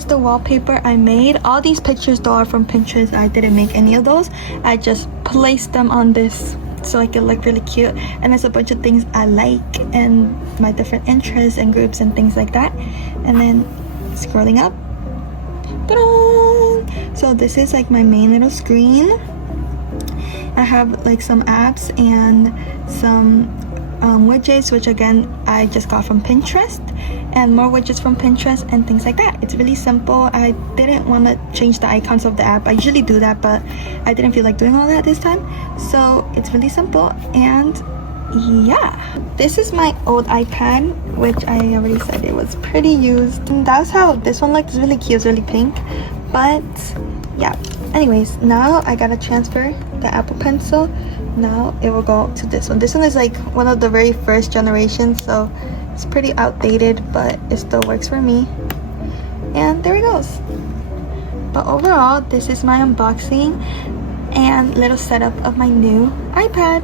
is the wallpaper I made. All these pictures though are from Pinterest. I didn't make any of those. I just placed them on this so it could look really cute, and there's a bunch of things I like and my different interests and groups and things like that. And then scrolling up, ta-da! So this is like my main little screen. I have like some apps and some widgets, which again I just got from Pinterest, and more widgets from Pinterest and things like that. It's really simple. I didn't want to change the icons of the app. I usually do that, but I didn't feel like doing all that this time, so it's really simple. And yeah, this is my old iPad, which I already said it was pretty used, and that's how this one looked. It's really cute. It's really pink, but yeah. Anyways, now I gotta transfer the Apple Pencil. Now it will go to this one. This one is like one of the very first generations, so it's pretty outdated, but it still works for me. And there it goes. But overall, this is my unboxing and little setup of my new iPad.